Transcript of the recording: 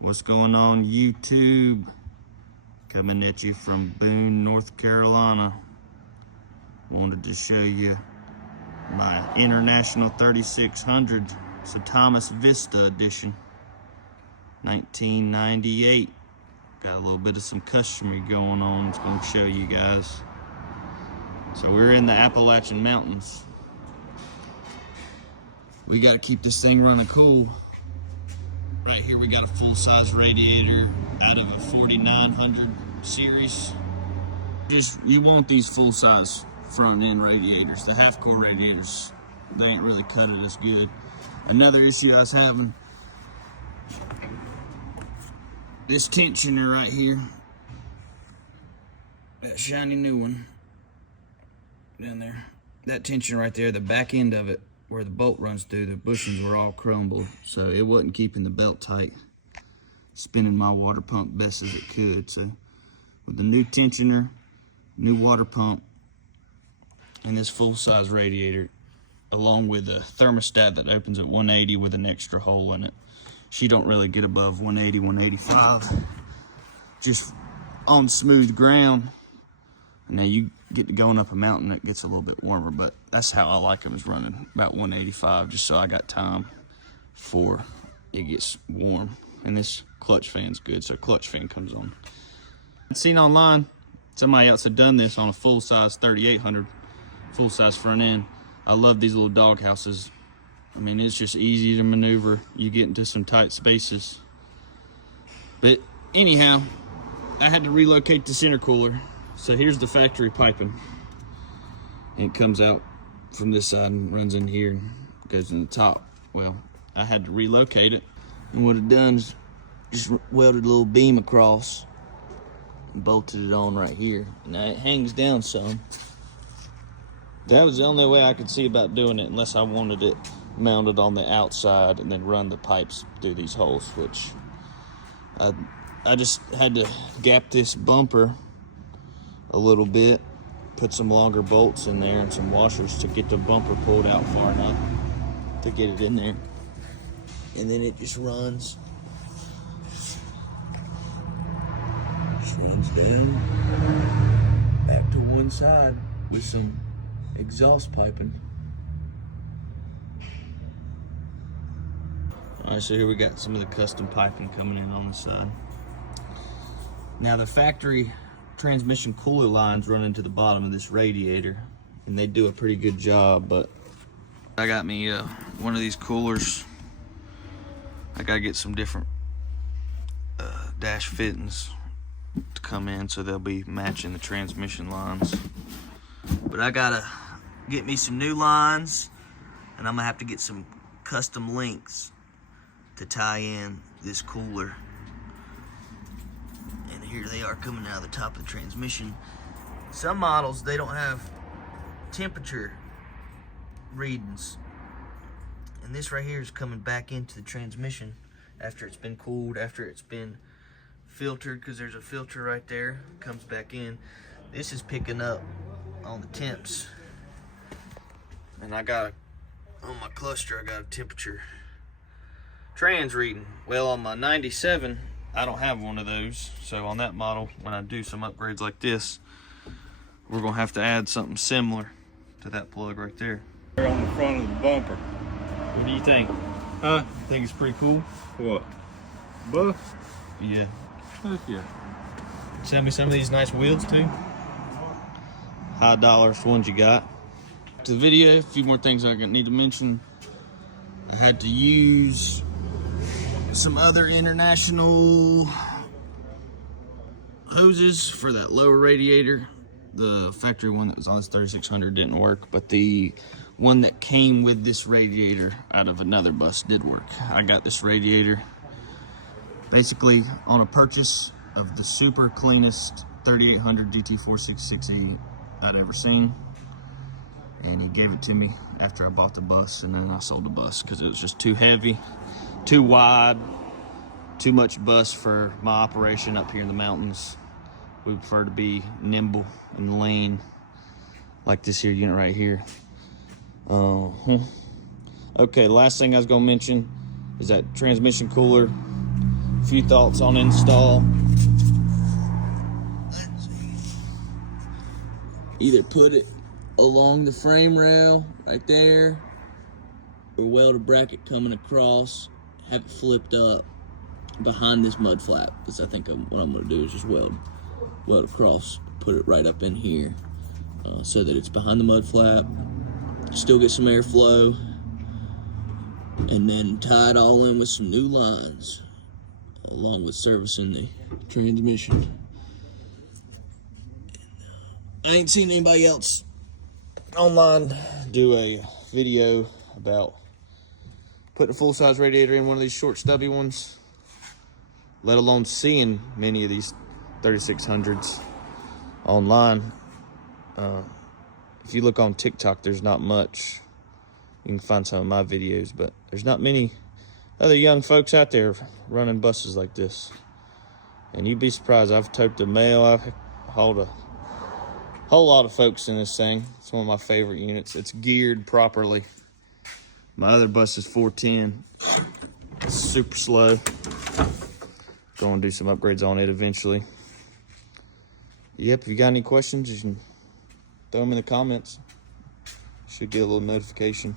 What's going on, YouTube? Coming at you from Boone, North Carolina. Wanted to show you my International 3600. It's a Thomas Vista edition, 1998. Got a little bit of some customary going on. It's going to show you guys. So we're in the Appalachian Mountains. We got to keep this thing running cool. Right here we got a full-size radiator out of a 4900 series. You want these full-size front-end radiators. The half-core radiators, they ain't really cut it as good. Another issue I was having, this tensioner right here, that shiny new one down there, that tension right there, the back end of it, where the bolt runs through, the bushings were all crumbled, so it wasn't keeping the belt tight, spinning my water pump best as it could. So with the new tensioner, new water pump, and this full-size radiator, along with a thermostat that opens at 180 with an extra hole in it, she don't really get above 180, 185, just on smooth ground. And now you get to going up a mountain, it gets a little bit warmer, but that's how I like them, is running about 185, just so I got time before it gets warm. And this clutch fan's good, so clutch fan comes on. I'd seen online, somebody else had done this on a full-size 3800, full-size front end. I love these little dog houses. I mean, it's just easy to maneuver. You get into some tight spaces. But anyhow, I had to relocate this intercooler. So here's the factory piping, and it comes out from this side and runs in here and goes in the top. Well, I had to relocate it, and what it done is just welded a little beam across and bolted it on right here. Now it hangs down some. That was the only way I could see about doing it, unless I wanted it mounted on the outside and then run the pipes through these holes, which I just had to gap this bumper a little bit, put some longer bolts in there and some washers to get the bumper pulled out far enough to get it in there, and then it just runs down back to one side with some exhaust piping. Alright, so here we got some of the custom piping coming in on the side. Now the factory transmission cooler lines run into the bottom of this radiator, and they do a pretty good job, but I got me one of these coolers. I gotta get some different dash fittings to come in so they'll be matching the transmission lines. But I gotta get me some new lines, and I'm gonna have to get some custom links to tie in this cooler. Here they are coming out of the top of the transmission. Some models, they don't have temperature readings, and this right here is coming back into the transmission after it's been cooled, after it's been filtered, because there's a filter right there, comes back in. This is picking up on the temps, and I got on my cluster, I got a temperature trans reading. Well, on my 97, I don't have one of those, so on that model, when I do some upgrades like this, we're gonna have to add something similar to that plug right there. On the front of the bumper. What do you think? Huh? Think it's pretty cool? What? Buff? Yeah. Heck yeah. Send me some of these nice wheels too. High dollars ones you got. To the video, a few more things I need to mention. I had to use some other international hoses for that lower radiator. The factory one that was on this 3600 didn't work, but the one that came with this radiator out of another bus did work. I got this radiator basically on a purchase of the super cleanest 3800 GT466E I'd ever seen, and he gave it to me after I bought the bus, and then I sold the bus because it was just too heavy, too wide, too much bus for my operation up here in the mountains. We prefer to be nimble and lean, like this here unit right here. Okay, last thing I was gonna mention is that transmission cooler. A few thoughts on install. Either put it along the frame rail right there, or weld a bracket coming across, have it flipped up behind this mud flap. Because I think what I'm going to do is just weld across, put it right up in here, so that it's behind the mud flap, still get some airflow, and then tie it all in with some new lines, along with servicing the transmission. I ain't seen anybody else online do a video about putting a full-size radiator in one of these short stubby ones, let alone seeing many of these 3600s online. If you look on TikTok, there's not much. You can find some of my videos, but there's not many other young folks out there running buses like this. And you'd be surprised. I've towed a mail. I've hauled a whole lot of folks in this thing. It's one of my favorite units. It's geared properly. My other bus is 410. It's super slow. Going to do some upgrades on it eventually. Yep, if you got any questions, you can throw them in the comments. Should get a little notification.